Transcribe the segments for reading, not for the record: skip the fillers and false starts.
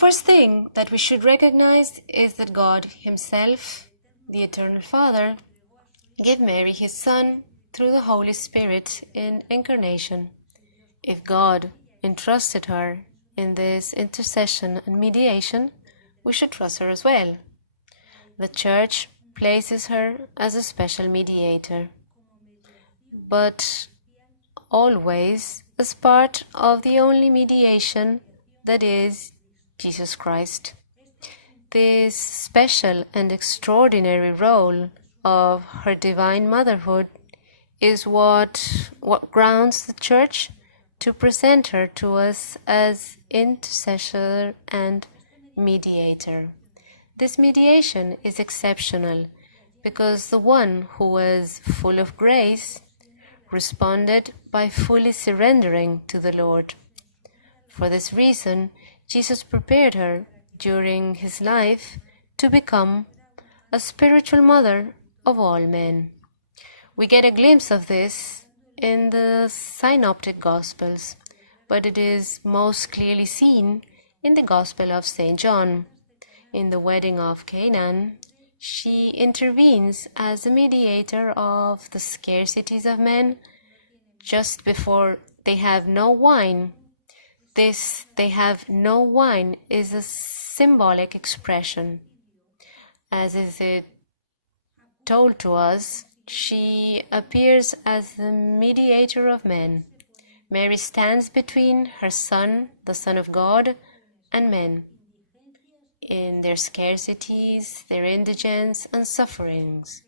first thing that we should recognize is that God Himself, the Eternal Father, gave Mary His Son through the Holy Spirit in incarnation. If God entrusted her in this intercession and mediation, we should trust her as well. The Church places her as a special mediator, but always as part of the only mediation that is Jesus Christ. This special and extraordinary role of her divine motherhood is what grounds the Church to present her to us as intercessor and mediator. This mediation is exceptional because the one who was full of grace responded by fully surrendering to the Lord. For this reason, Jesus prepared her during His life to become a spiritual mother of all men. We get a glimpse of this in the Synoptic Gospels, but it is most clearly seen in the Gospel of St. John. In the wedding of Canaan, she intervenes as a mediator of the scarcities of men just before they have no wine. This "they have no wine" is a symbolic expression. As is it told to us, she appears as the mediator of men. Mary stands between her Son, the Son of God, and men, in their scarcities, their indigence, and sufferings.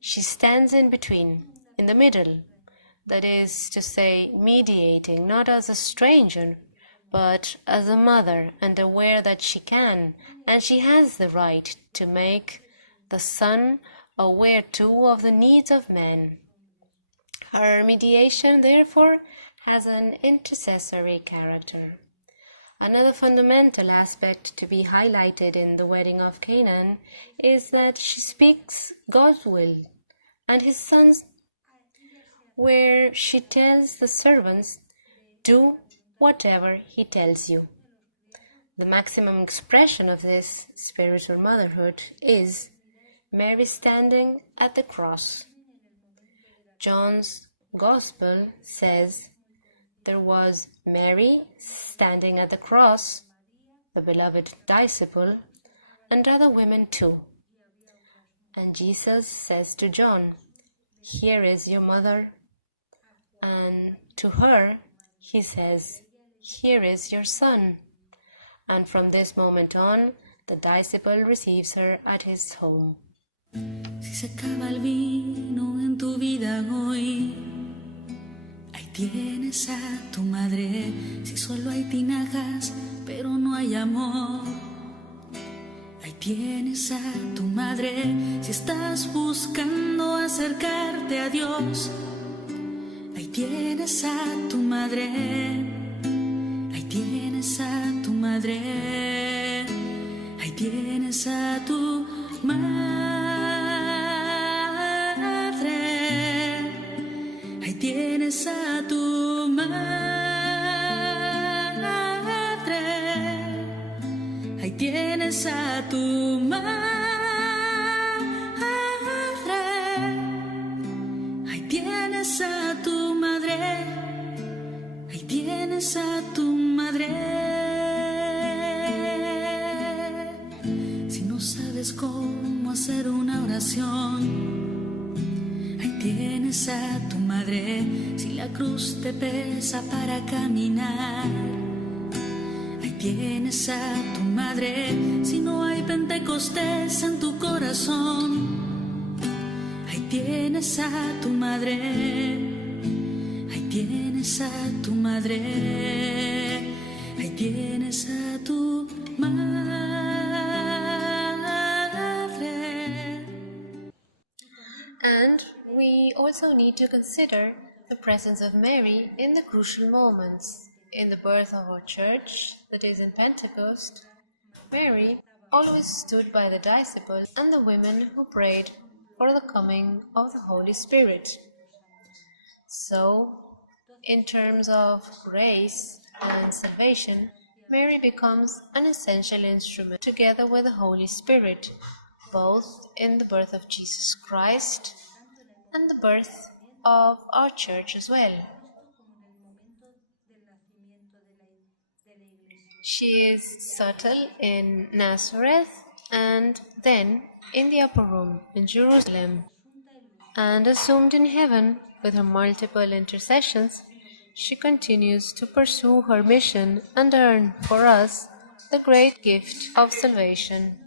She stands in between, in the middle, that is to say, mediating, not as a stranger, but as a mother, and aware that she can, and she has the right to make the Son aware too of the needs of men. Her mediation, therefore, has an intercessory character. Another fundamental aspect to be highlighted in the wedding of Canaan is that she speaks God's will and His Son's, where she tells the servants, "Do whatever He tells you." The maximum expression of this spiritual motherhood is Mary standing at the cross. John's Gospel says there was Mary standing at the cross, the beloved disciple, and other women too. And Jesus says to John, "Here is your mother." And to her, He says, "Here is your son." And from this moment on, the disciple receives her at his home. Si se acaba el vino en tu vida hoy, ahí tienes a tu madre. Si solo hay tinajas, pero no hay amor, ahí tienes a tu madre. Si estás buscando acercarte a Dios, ahí tienes a tu madre. Ahí tienes a tu madre. Ahí tienes a tu madre. Ahí tienes a tu madre. Ahí tienes a tu madre. Ahí tienes a tu madre. Ahí tienes a tu madre. Si no sabes cómo hacer una oración, ahí tienes a tu madre. Si la cruz te pesa para caminar, ahí tienes a tu madre. Si no hay Pentecostés en tu corazón, ahí tienes a tu madre. Ahí tienes a tu madre. Ahí tienes a tu madre. And we also need to consider the presence of Mary in the crucial moments. In the birth of our church, that is in Pentecost, Mary always stood by the disciples and the women who prayed for the coming of the Holy Spirit. So, in terms of grace and salvation, Mary becomes an essential instrument together with the Holy Spirit, both in the birth of Jesus Christ and the birth of our church as well. She is subtle in Nazareth and then in the upper room in Jerusalem, and assumed in heaven with her multiple intercessions. She continues to pursue her mission and earn for us the great gift of salvation.